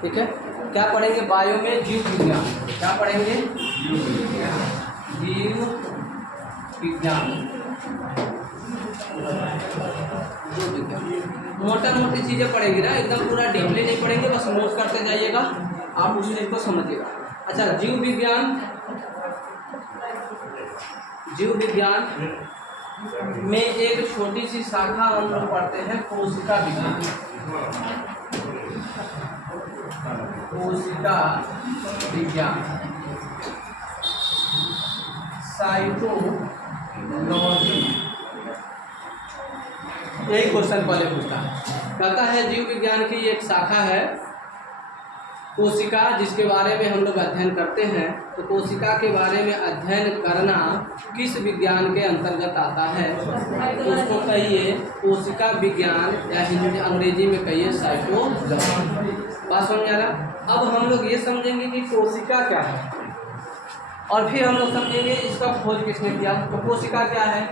ठीक है, क्या पढ़ेंगे बायो में? जीव विज्ञान। क्या पढ़ेंगे? जीव विज्ञान। मोटा मोटी चीज़ें पढ़ेंगे ना, एकदम पूरा डीपली नहीं पढ़ेंगे, बस नोट करते जाइएगा, आप उस चीज़ को समझिएगा। अच्छा, जीव विज्ञान, जीव विज्ञान में एक छोटी सी शाखा हम लोग पढ़ते हैं कोशिका विज्ञान। कोशिका विज्ञान, साइटोलॉजी। यही क्वेश्चन पहले पूछता है, कहता है जीव विज्ञान की एक शाखा है कोशिका, जिसके बारे में हम लोग अध्ययन करते हैं। तो कोशिका के बारे में अध्ययन करना किस विज्ञान के अंतर्गत आता है? तो उसको कहिए कोशिका विज्ञान, या हिंदी अंग्रेजी में कहिए साइटोलॉजी। बात समझ आ रहा? अब हम लोग ये समझेंगे कि कोशिका क्या है, और फिर हम लोग समझेंगे इसका खोज किसने किया। तो कोशिका क्या है,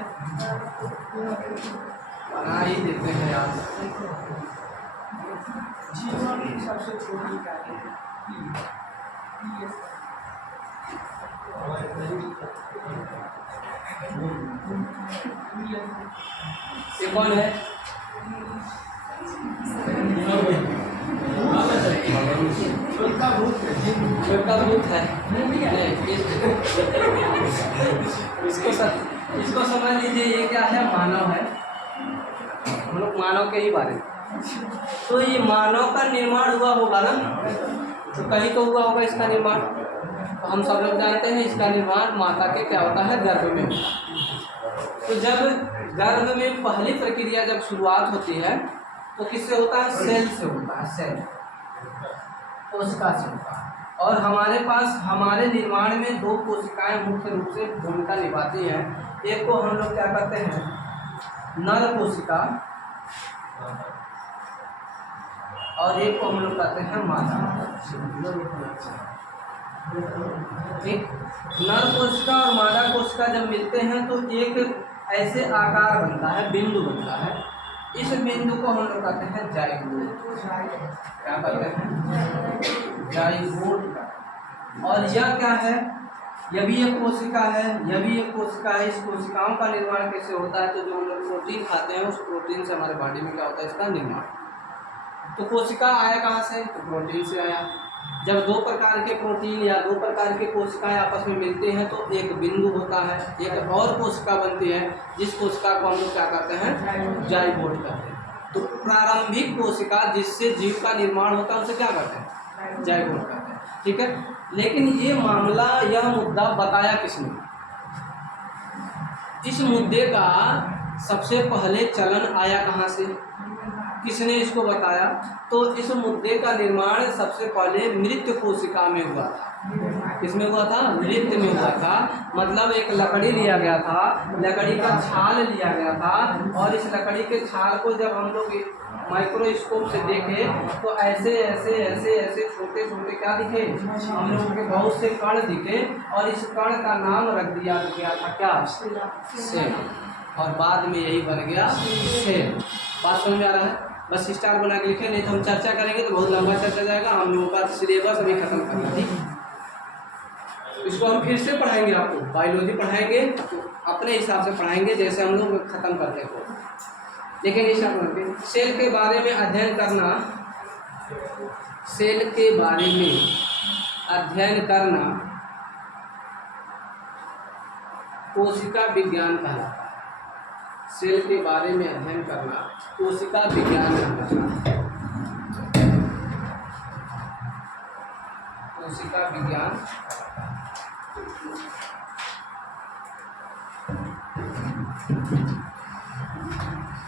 बना ही देते हैं यार। जीवन की सबसे छोटी इकाई ये कौन है? छोटा भूत है। इसको समझ लीजिए, ये क्या है? मानव है। हम लोग मानव के ही बारे में। तो ये मानव का निर्माण हुआ होगा ना, तो कहीं तो हुआ होगा इसका निर्माण। तो हम सब लोग जानते हैं इसका निर्माण माता के क्या होता है? गर्भ में होता है। तो जब गर्भ में पहली प्रक्रिया जब शुरुआत होती है तो किससे होता है? सेल से होता है, सेल, कोशिका से होता है। और हमारे पास हमारे निर्माण में दो कोशिकाएं मुख्य रूप से भूमिका निभाती हैं। एक को हम लोग क्या कहते हैं? नर कोशिका, और एक को हम लोग कहते हैं मादा। ठीक, नर कोशिका और मादा कोशिका जब मिलते हैं तो एक ऐसे आकार बनता है, बिंदु बनता है। इस बिंदु को हम लोग कहते हैं जाइगोट। क्या कहते हैं? जाइगोट। और यह क्या है? यह भी एक कोशिका है, यह भी एक कोशिका है। इस कोशिकाओं का निर्माण कैसे होता है? तो जो हम लोग प्रोटीन खाते हैं उस प्रोटीन से हमारे बॉडी में क्या होता है? इसका निर्माण। तो कोशिका आया कहाँ से? तो प्रोटीन से आया। जब दो प्रकार के प्रोटीन या दो प्रकार के कोशिकाएं आपस में मिलते हैं तो एक बिंदु होता है, एक और कोशिका बनती है, जिस कोशिका को हम लोग क्या कहते हैं? जाइगोट कहते हैं। तो प्रारंभिक कोशिका जिससे जीव का निर्माण होता है उसे क्या कहते हैं? जाइगोट कहते हैं। ठीक है, लेकिन ये मामला, यह मुद्दा बताया किसने? इस मुद्दे का सबसे पहले चलन आया कहाँ से? किसने इसको बताया? तो इस मुद्दे का निर्माण सबसे पहले मृत कोशिका में हुआ था। किसमें हुआ था? मृत में हुआ था। मतलब एक लकड़ी लिया गया था, लकड़ी का छाल लिया गया था, और इस लकड़ी के छाल को जब हम लोग माइक्रोस्कोप से देखे तो ऐसे ऐसे ऐसे ऐसे छोटे छोटे क्या दिखे? हम लोगों के बहुत से कण दिखे, और इस कण का नाम रख दिया गया था क्या? सेल। और बाद में यही बन गया सेल। बात समझ में आ रहा है? बस स्टार बना के लिखे, नहीं तो हम चर्चा करेंगे तो बहुत लंबा चर्चा जाएगा। हम लोगों का सिलेबस अभी खत्म करना है। ठीक, इसको हम फिर से पढ़ाएंगे, आपको बायोलॉजी पढ़ाएंगे तो अपने हिसाब से पढ़ाएंगे जैसे हम लोग खत्म करते हैं। लेकिन इस सेल के बारे में अध्ययन करना, सेल के बारे में अध्ययन करना कोशिका विज्ञान कहलाता है। सेल के बारे में अध्ययन करना कोशिका विज्ञान कहलाता है। कोशिका विज्ञान।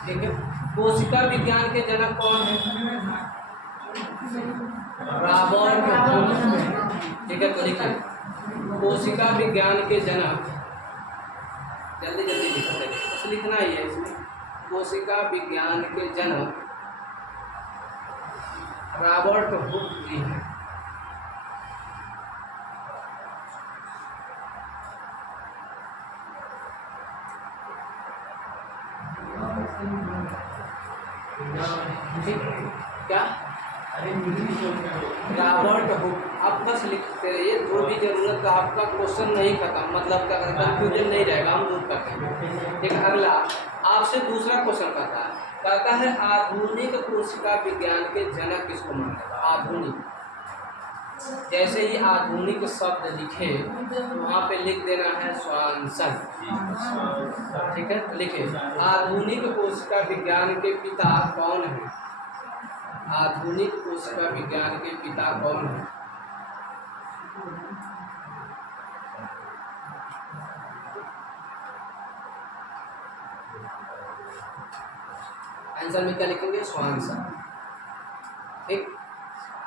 ठीक है, कोशिका विज्ञान के जनक कौन है? रॉबर्ट। ठीक है, तो लिखिए कोशिका विज्ञान के जनक, जल्दी जल्दी लिखते हैं, बस लिखना ही है इसमें। कोशिका विज्ञान के जनक रॉबर्ट हुक जी हैं। ठीक, क्या रॉबर्ट हुक। आप बस लिखते रहिए, जो भी जरूरत का आपका क्वेश्चन नहीं खत्म, मतलब क्या कंफ्यूजन नहीं रहेगा, हम दूर करते हैं। एक अगला आपसे दूसरा क्वेश्चन कहता है आधुनिक कोशिका विज्ञान के जनक किसको माना जाता है? आधुनिक, जैसे ही आधुनिक शब्द लिखे तो वहाँ पे लिख देना है स्वानसन। ठीक है, लिखे आधुनिक कोशिका विज्ञान के पिता कौन है? आधुनिक कोशिका विज्ञान के पिता कौन है? आंसर में क्या लिखेंगे? स्वानसन। ठीक,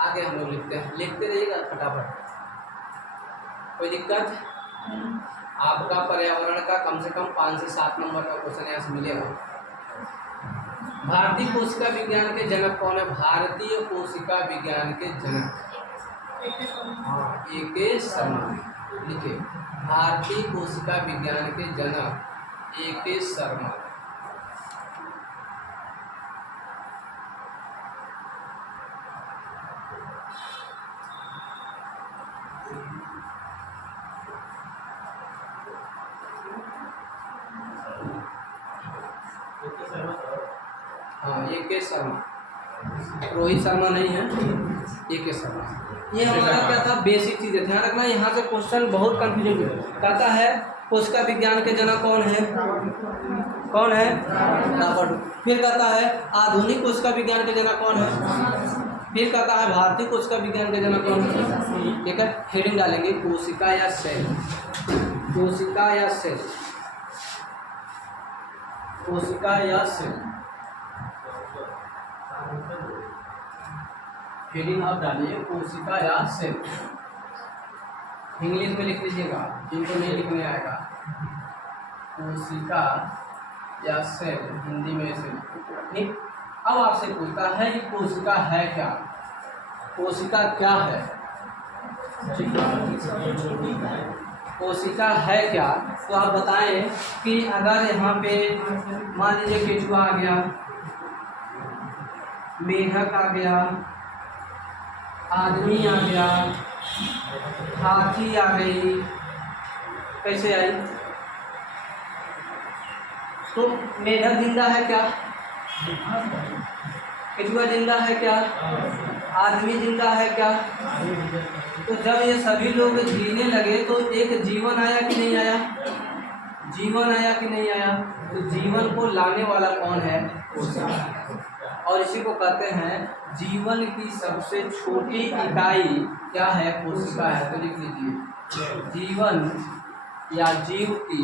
आगे हम लोग लिखते रहिएगा फटाफट, कोई दिक्कत? आपका पर्यावरण का कम से कम 5 से 7 नंबर का क्वेश्चन यहाँ से मिलेगा। भारतीय कोशिका विज्ञान के जनक कौन है? भारतीय कोशिका विज्ञान के जनक A.K. शर्मा। लिखे भारतीय कोशिका विज्ञान के जनक A.K. शर्मा। हाँ, A.K. शर्मा, रोहित शर्मा नहीं है, A.K. शर्मा। ये हमारा क्या था? बेसिक चीज़ें ध्यान रखना। यहाँ से क्वेश्चन बहुत कंफ्यूजन कहता है कोशिका विज्ञान के जनक कौन है? कौन है? रॉबर्ट। फिर कहता है आधुनिक कोशिका विज्ञान के जनक कौन है? फिर कहता है भारतीय कोशिका विज्ञान के जनक कौन है? ठीक है, हेडिंग डालेंगे कोशिका या सेल, कोशिका या सेल, कोशिका या सेल। हेडिंग आप डालिए कोशिका या सेल। इंग्लिश में लिख लीजिएगा, जिनको नहीं लिखने आएगा। कोशिका या सेल, हिंदी में सेल। ठीक, अब आपसे पूछता है कि कोशिका है क्या? कोशिका क्या है? कोशिका है क्या? तो आप बताएं कि अगर यहाँ पे मान लीजिए केचुआ आ गया, मेढक आ गया, आदमी आ गया, हाथी आ गई, कैसे आई? तो मेढक जिंदा है क्या? केचुआ जिंदा है क्या? आदमी जिंदा है क्या? तो जब ये सभी लोग जीने लगे तो एक जीवन आया कि नहीं आया? जीवन आया कि नहीं आया? तो जीवन को लाने वाला कौन है? और इसी को कहते हैं जीवन की सबसे छोटी इकाई क्या है? कोशिका है। तो लिख लीजिए जीवन या जीव की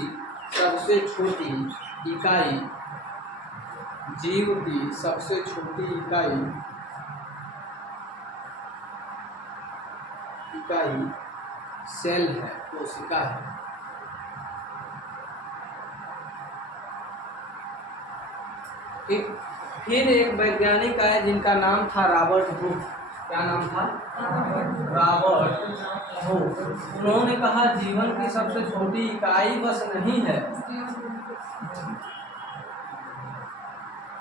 सबसे छोटी इकाई, जीव की सबसे छोटी इकाई सेल है, कोशिका है। ठीक, फिर एक वैज्ञानिक आए जिनका नाम था रॉबर्ट हुक। क्या नाम था? Robert Hooke. उन्होंने कहा जीवन की सबसे छोटी इकाई बस नहीं है,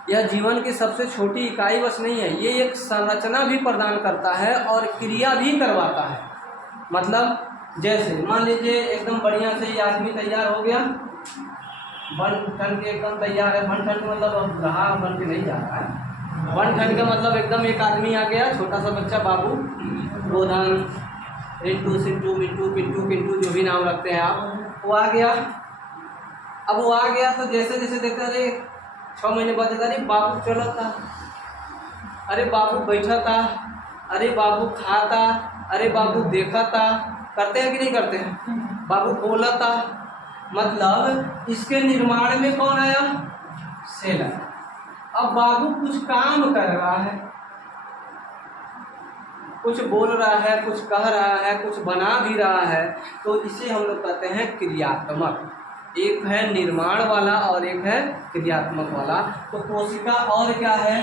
यह जीवन की सबसे छोटी इकाई बस नहीं है, ये एक संरचना भी प्रदान करता है और क्रिया भी करवाता है। मतलब जैसे मान लीजिए एकदम बढ़िया से ये आदमी तैयार हो गया, बन ठन के एकदम तैयार है। बन ठन के मतलब अब रहा बन के नहीं जा रहा है। बन ठन का मतलब एकदम एक आदमी आ गया, छोटा सा बच्चा, बाबू, गोधन, रिंटू, सिंटू, मिंटू, पिंटू, किंटू, जो भी नाम रखते हैं आप, वो आ गया। अब वो आ गया तो जैसे जैसे देखता रहे 6 महीने बाद देखा, अरे बाबू चला था, अरे बाबू बैठा था, अरे बाबू खाता, अरे बाबू देखा था। करते हैं कि नहीं करते हैं? बाबू बोला था, मतलब इसके निर्माण में कौन आया? सेल आया। अब बाबू कुछ काम कर रहा है, कुछ बोल रहा है, कुछ कह रहा है, कुछ बना भी रहा है, तो इसे हम लोग कहते हैं क्रियात्मक। एक है निर्माण वाला और एक है क्रियात्मक वाला। तो कोशिका और क्या है?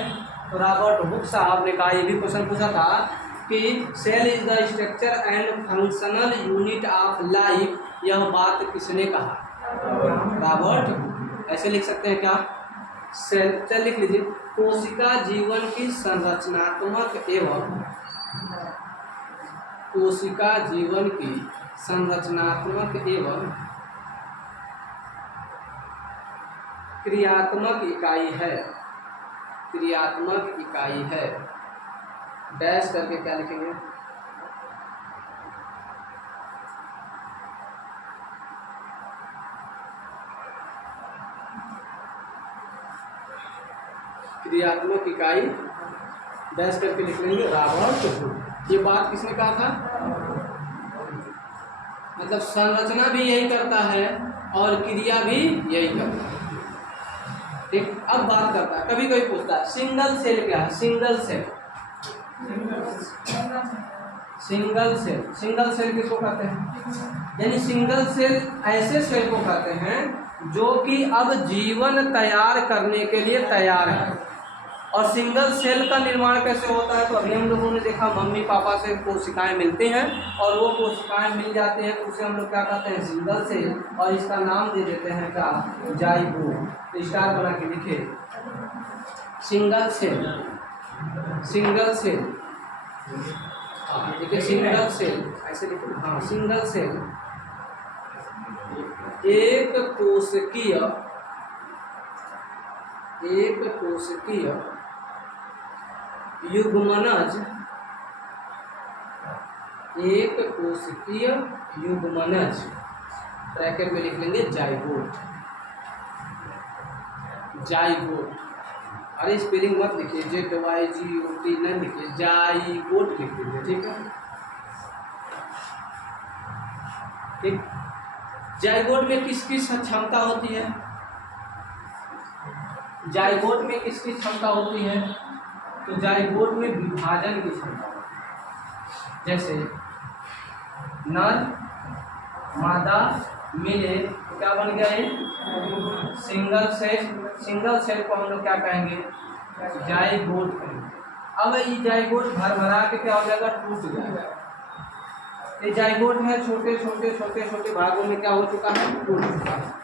तो रॉबर्ट हुक साहब ने कहा, ये भी क्वेश्चन पूछा था कि cell is the structure and functional unit of life. यह बात किसने कहा? रॉबर्ट। ऐसे लिख सकते हैं क्या? सेल लिख लीजिए। कोशिका जीवन की संरचनात्मक एवं कोशिका जीवन की संरचनात्मक एवं क्रियात्मक इकाई है। क्रियात्मक इकाई है। डैश करके क्या लिखेंगे? क्रियात्मक इकाई डैश करके लिख लेंगे रॉबर्ट। ये बात किसने कहा था? मतलब संरचना भी यही करता है और क्रिया भी यही करता है। ठीक, अब बात करता है, कभी कोई पूछता है सिंगल सेल क्या है? Single cell, single cell, single cell किसको कहते हैं? यानी सिंगल सेल ऐसे सेल को कहते हैं जो कि अब जीवन तैयार करने के लिए तैयार है। और सिंगल सेल का निर्माण कैसे होता है? तो अभी हम लोगों ने देखा, मम्मी पापा से कोशिकाएं मिलती हैं और वो कोशिकाएं मिल जाते हैं तो उसे हम लोग क्या कहते हैं? Single cell. और इसका नाम दे देते हैं क्या? जाइगोट। स्टार बना के लिखे, सिंगल सेल, सिंगल सेल। देखिए सिंगल सेल ऐसे लिखो, हाँ सिंगल सेल एक कोशिकीय युग्मनज, एक कोशिकीय युग्मनज, ब्रैकेट में लिख लेंगे जाइगोट। जाइगोट, अरे स्पेलिंग मत लिखिए, ZYGOT नहीं लिखिए, जाइगोट लिख लीजिए। ठीक है, ठीक। जाइगोट में किस किस क्षमता होती है? जाइगोट में किसकी क्षमता होती है? तो जाइगोट में विभाजन की क्षमता होती है। जैसे नर मादा मिले तो क्या बन गया? ये सिंगल सेल। सिंगल सेल को हम लोग क्या कहेंगे? जाइगोट कहेंगे। अब ये जाइगोट भर भरा के क्या हो जाएगा? टूट जाएगा। ये जाइगोट है छोटे छोटे छोटे छोटे भागों में क्या हो चुका है? टूट चुका है।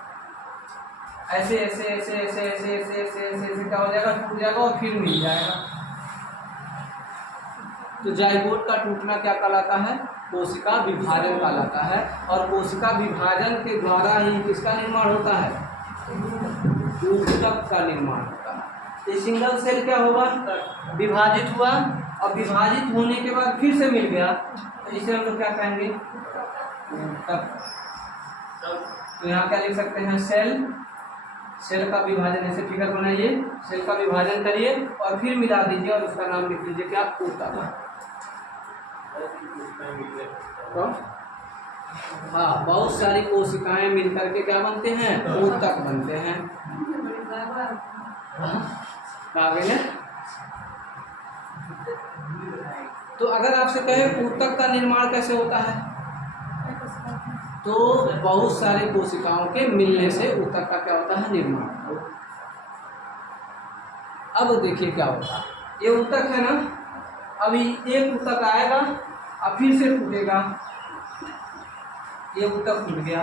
ऐसे ऐसे ऐसे ऐसे ऐसे ऐसे ऐसे ऐसे ऐसे क्या हो जाएगा? टूट जाएगा और फिर मिल जाएगा। तो जाइगोट का टूटना क्या कहलाता है? कोशिका विभाजन कहलाता है। और कोशिका विभाजन के द्वारा ही किसका निर्माण होता है? ऊतक का निर्माण होता है। ये सिंगल सेल क्या होगा? विभाजित हुआ और विभाजित होने के बाद फिर से मिल गया तो इसे हम लोग क्या कहेंगे? ऊतक। तो यहाँ क्या लिख सकते हैं? सेल। सेल का विभाजन, ऐसे फिगर बनाइए, सेल का विभाजन करिए और फिर मिला दीजिए और उसका नाम लिख लीजिए क्या? ऊतक। तो हाँ, बहुत सारी कोशिकाएं मिलकर के क्या बनते हैं? ऊतक बनते हैं। आगे ना, तो अगर आपसे कहे ऊतक का निर्माण कैसे होता है, तो बहुत सारे कोशिकाओं के मिलने से ऊतक का क्या होता है? निर्माण। अब देखिए क्या होता है, ये ऊतक है ना, अभी एक ऊतक आएगा और फिर से टूटेगा, ये ऊतक टूट गया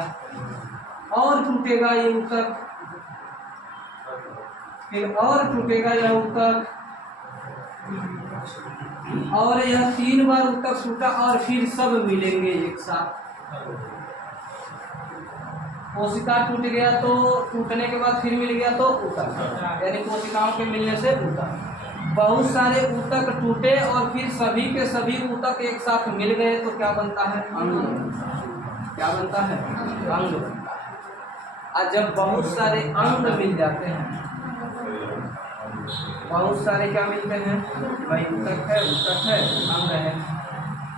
और टूटेगा ये ऊतक, फिर और टूटेगा यह ऊतक, और यह 3 बार ऊतक टूटा और फिर सब मिलेंगे एक साथ। कोशिका टूट गया तो टूटने के बाद फिर मिल गया तो ऊतक, यानी कोशिकाओं के मिलने से ऊतक। बहुत सारे ऊतक टूटे और फिर सभी के सभी ऊतक एक साथ मिल गए तो क्या बनता है? अंग। क्या बनता है? अंग बनता है। और जब बहुत सारे अंग मिल जाते हैं, बहुत सारे क्या मिलते हैं? भाई ऊतक है, अंग है,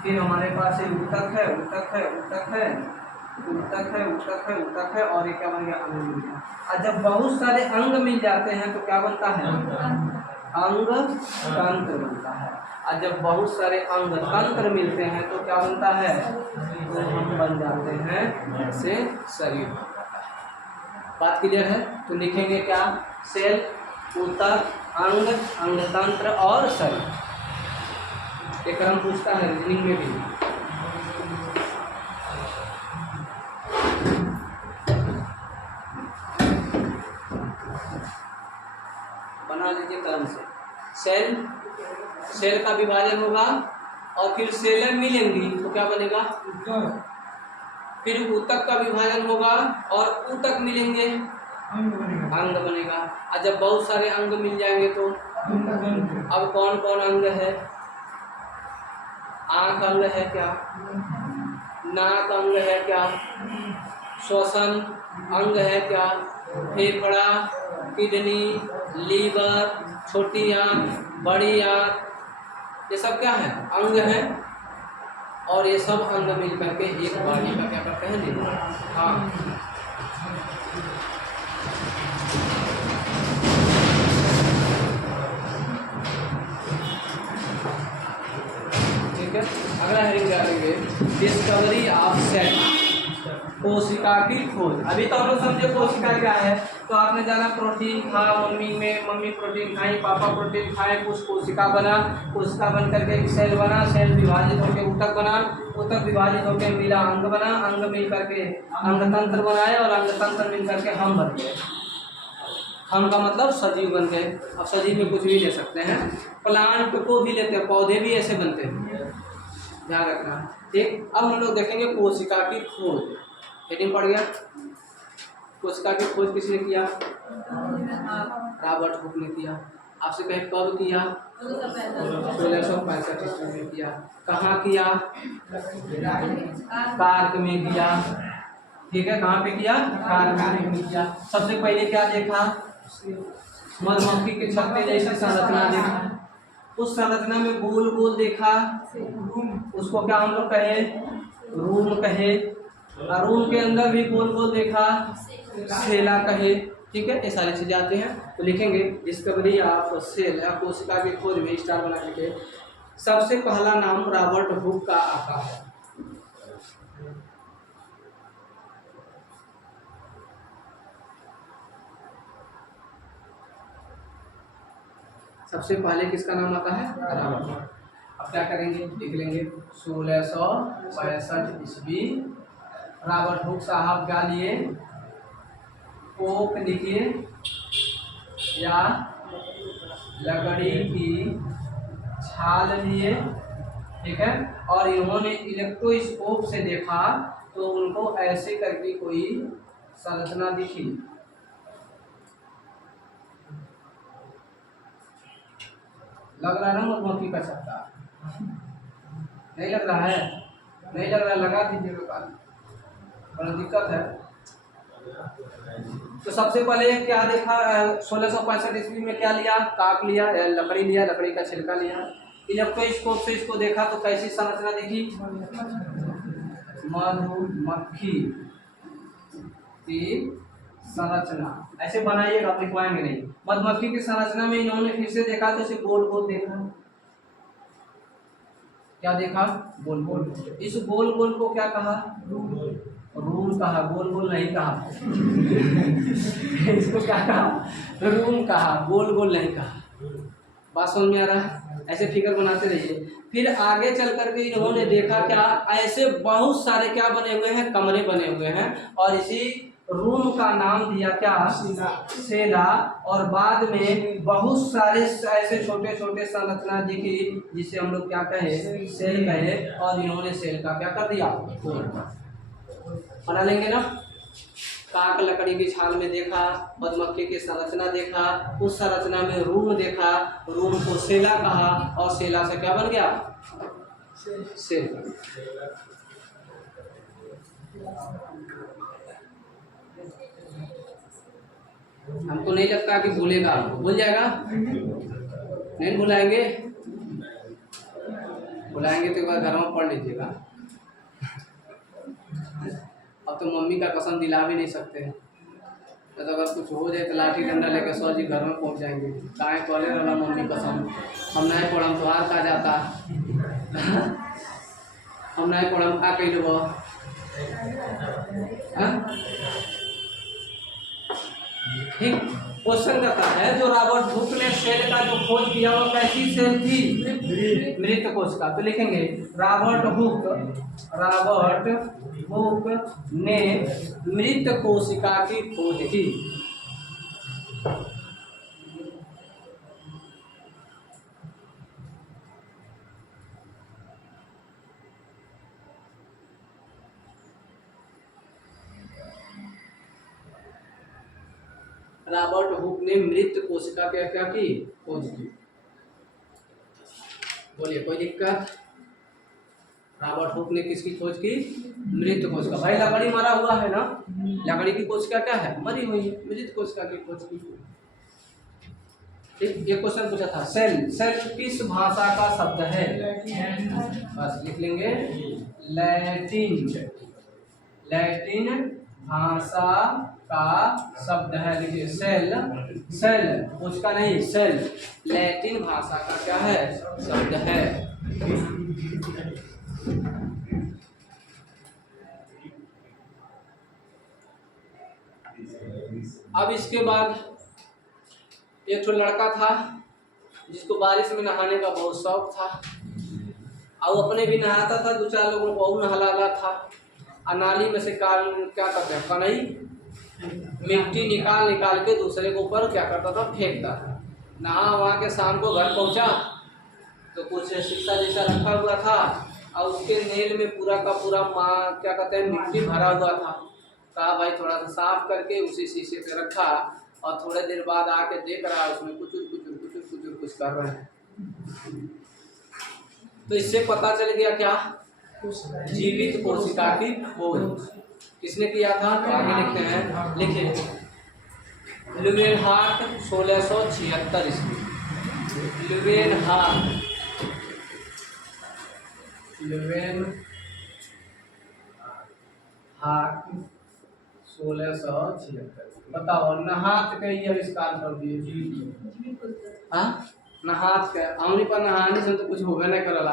फिर हमारे पास ये ऊतक है, ऊतक है, ऊतक है, ऊतक है, ऊतक है, ऊतक है, और ये क्या बन गया? अंग मिल गया। और जब बहुत सारे अंग मिल जाते हैं तो क्या बनता है? अंग तंत्र बनता है। और जब बहुत सारे अंग तंत्र मिलते हैं तो क्या बनता है? तो हम बन जाते हैं ऐसे शरीर बन जाता है। बात क्लियर है? तो लिखेंगे क्या? सेल, ऊतक, अंग, अंगतंत्र और शरीर। एक क्रम पूछता है रीजनिंग में भी। बना लीजिए कलम से। सेल का विभाजन होगा और फिर सेलें मिलेंगी तो क्या बनेगा, फिर ऊतक का विभाजन होगा और ऊतक मिलेंगे, अंग बनेगा। और जब बहुत सारे अंग मिल जाएंगे तो अब कौन कौन अंग है, आंख अंग है क्या, नाक अंग है क्या, श्वसन अंग है क्या, फेफड़ा, किडनी, लीवर, छोटी आंख, बड़ी आंख, ये सब क्या है, अंग है। और ये सब अंग मिल करके एक बॉडी का क्या करते हैं, निर्माण। हाँ, ठीक है। अगला हेडिंग क्या लेंगे, डिस्कवरी ऑफ सेल, कोशिका की खोज। अभी तो हम लोग समझे कोशिका क्या है, तो आपने जाना प्रोटीन था, मम्मी प्रोटीन खाई, पापा प्रोटीन खाए, कुछ कोशिका बना, कोशिका बन करके एक सेल बना, सेल विभाजित होकर ऊतक बना, ऊतक विभाजित होकर मिला अंग बना, अंग मिल करके अंग तंत्र बनाए और अंग तंत्र मिल करके हम बन गए। हम का मतलब सजीव बन गए। अब सजीव में कुछ भी ले सकते हैं, प्लांट को भी लेते हैं, पौधे भी ऐसे बनते हैं, ध्यान रखना। ठीक, अब हम लोग देखेंगे कोशिका की खोज। हेडिंग पड़ गया, कोशिका की खोज किसने किया, रॉबर्ट हुक ने किया। आपसे कहे कब किया, 1665 ईस्वी में किया। कहाँ किया, कार्क में किया। ठीक है, कहाँ पे किया, कार्क में किया। सबसे पहले क्या देखा, मधुमक्खी के छत्ते जैसी संरचना देखा, उस संरचना में गोल गोल देखा, उसको क्या हम लोग कहे, रूम कहे। और रूम के अंदर भी गोल गोल देखा, सेला कहे। ठीक है, ये सारी चीजें आती हैं। तो लिखेंगे डिस्कवरी ऑफ सेल या कोशिका की खोज में स्टार बना करके। सबसे पहला नाम रॉबर्ट हुक का आता है। सबसे पहले किसका नाम आता है, रॉबर्ट। अब क्या करेंगे, लिख लेंगे 1665 ईस्वी। रॉबर्ट हुक साहब क्या लिए, ओक लिखिए या लकड़ी की छाल लिए। ठीक है, और इन्होंने इलेक्ट्रोस्कोप से देखा तो उनको ऐसे करके कोई संरचना दिखी। लग रहा है ना मधुमक्खी का छत्ता, नहीं लग रहा है, नहीं लग रहा, लगा दीजिएगा, बड़ा दिक्कत है। तो सबसे पहले क्या देखा, 1665 ईस्वी में क्या लिया, काक लिया, लकड़ी लिया, लकड़ी का छिलका लिया, इलेक्ट्रोस्कोप से इसको देखा तो कैसी संरचना दिखी, मधुमक्खी की संरचना। ऐसे बनाइएगा, आप लिखवाएंगे नहीं। मधुमक्खी की संरचना में इन्होंने फिर से देखा तो इसे गोल गोल देखा, क्या देखा, गोल गोल। इस गोल गोल को क्या कहा, रूम कहा, गोल गोल नहीं कहा इसको क्या कहा, रूम कहा, गोल गोल नहीं कहा। बात समझ में आ रहा है, ऐसे फिगर बनाते रहिए। फिर आगे चल करके इन्होंने देखा क्या, ऐसे बहुत सारे क्या बने हुए हैं, कमरे बने हुए हैं, और इसी रूम का नाम दिया क्या, सेला। और बाद में बहुत सारे ऐसे छोटे छोटे संरचना दिखी जिसे हम लोग क्या कहे, सेल कहे, और इन्होंने सेल का क्या कर दिया, बना लेंगे ना। काक लकड़ी की छाल में देखा, मधुमक्खी की संरचना देखा, उस संरचना में रूम देखा, रूम को सेला कहा, और सेला से क्या बन गया, सेल। हमको नहीं लगता कि भूलेगा, भूल जाएगा, नहीं भुलाएंगे, बुलाएंगे तो एक बार घर में पढ़ लीजिएगा। अब तो मम्मी का कसम दिला भी नहीं सकते हैं, तो अगर कुछ हो जाए तो लाठी डंडा लेकर सौ जी घर में पहुंच जाएंगे। काहे कॉले वाला मम्मी कसम, हम नहीं पढ़म तो हार का जाता हम नहीं पढ़म का कही लो। ठीक, क्वेश्चन करता है जो रॉबर्ट हुक ने सेल का जो खोज किया वो कैसी सेल थी, मृत कोशिका। तो लिखेंगे रॉबर्ट हुक ने मृत कोशिका की खोज की। रॉबर्ट हुक ने मृत कोशिका क्या क्या की खोज की। बोलिए कोई दिक्कत? रॉबर्ट हुक ने किसकी खोज की? मृत कोशिका। भाई लकड़ी मरा हुआ है ना, लकड़ी की कोशिका क्या है? मरी हुई है, मृत कोशिका की खोज की। ठीक, ये क्वेश्चन पूछा था। सेल, सेल किस भाषा का शब्द है? बस लिख लेंगे लैटिन, लैटिन भाषा का शब्द है। देखिए सेल, सेल कोशिका नहीं, सेल लैटिन भाषा का क्या है? शब्द है। अब इसके बाद एक तो लड़का था जिसको बारिश में नहाने का बहुत शौक था, और अपने भी नहाता था, दो चार लोगों को और नहलाता था। और नाली में से क्या करते हैं, कनई मिट्टी निकाल निकाल के दूसरे के ऊपर क्या करता था, फेंकता था। नहा वहाँ के शाम को घर पहुँचा तो कुछ शीशा जैसा रखा हुआ था, और उसके नेल में पूरा का पूरा क्या कहते हैं, मिट्टी भरा हुआ था। कहा भाई थोड़ा सा साफ करके उसी शीशे पे रखा, और थोड़े देर बाद आके देख रहा है उसमें कुचुर कुचुर कुचुर कुचुर कुछ कर रहे हैं। तो इससे पता चल गया क्या? जीवित कोशिका की खोज किसने किया था? तो आगे लिखते हैं, लिखिए ल्यूवेनहाक 1676 ईस्वी। ल्यूवेनहाक, ल्यूवेनहाक 1676। बताओ नहात का ही आविष्कार कर दिए। हाँ नहात का, आमनी पर नहाने से तो कुछ होगा नहीं करला।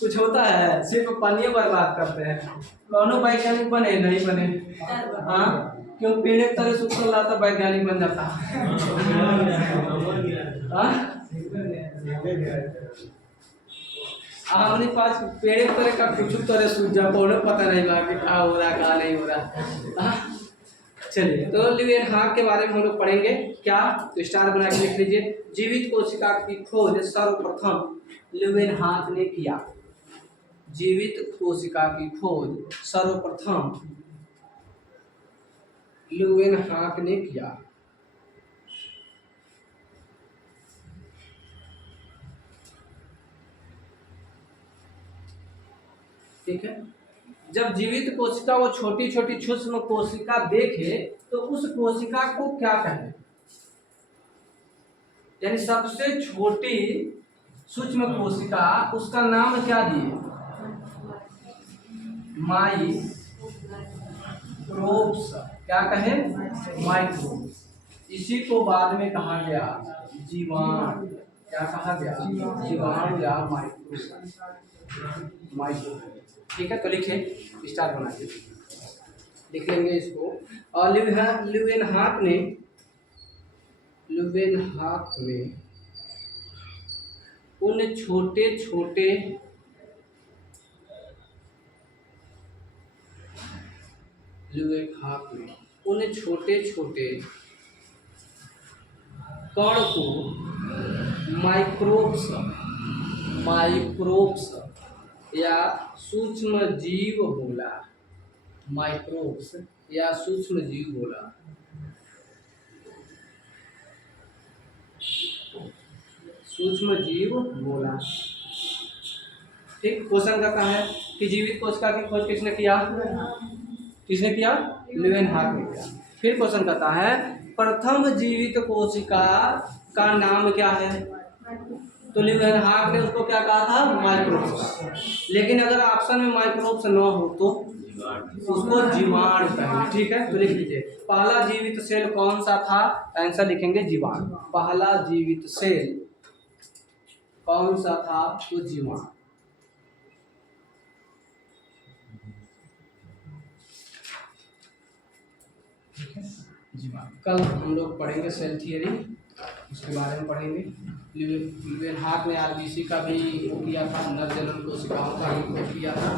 कुछ होता है, सिर्फ पानी बर्बाद करते हैं। कौनो वैज्ञानिक बने नहीं बने? हाँ क्यों? पेड़ एक तरह से उछल रहा था, वैज्ञानिक बन जाता। हमारे पास पेड़ तरह का कुछ तरह सूझ जा, पता नहीं बा कि क्या हो रहा क्या नहीं हो रहा। चलिए तो ल्यूवेनहाक के बारे में हम लोग पढ़ेंगे। क्या? तो स्टार बना के लिख लीजिए। जीवित कोशिका की खोज सर्वप्रथम ल्यूवेनहाक ने किया। जीवित कोशिका की खोज सर्वप्रथम ल्यूवेनहाक ने किया। ठीक है, जब जीवित कोशिका वो छोटी छोटी सूक्ष्म कोशिका देखे तो उस कोशिका को क्या कहें? यानी सबसे छोटी सूक्ष्म कोशिका, उसका नाम क्या दिए? माइक्रोब्स। क्या कहे? माइक्रोब्स। इसी को बाद में कहा गया जीवाणु। क्या कहा गया? जीवाणु या माइक्रोब्स, माइक्रोब्स। ठीक है, तो लिखिए स्टार बना के लिख लेंगे इसको। और ल्यूवेनहाक ने उन छोटे छोटे कण को माइक्रोब्स या सूक्ष्म जीव बोला। माइक्रोब्स या सूक्ष्म जीव बोला। सूक्ष्म जीव बोला। ठीक, क्वेश्चन कहता है कि जीवित कोशिका की खोज किसने किया? किसने किया? ल्यूवेनहाक ने किया। फिर क्वेश्चन कहता है प्रथम जीवित कोशिका का नाम क्या है? तो ल्यूवेनहाक ने उसको क्या कहा था? माइक्रोब्स। लेकिन अगर ऑप्शन में माइक्रोब्स न हो तो उसको जीवाणु कहेंगे। ठीक है, तो लिख लीजिए पहला जीवित सेल कौन सा था? आंसर लिखेंगे जीवाणु। पहला जीवित सेल कौन सा था? तो जीवाणु। कल हम लोग पढ़ेंगे सेल थियरी, उसके बारे में पढ़ेंगे। ल्यूवेनहाक ने आरबीसी का भी वो किया था, नवजनन कोशिकाओं का भी खोज किया था।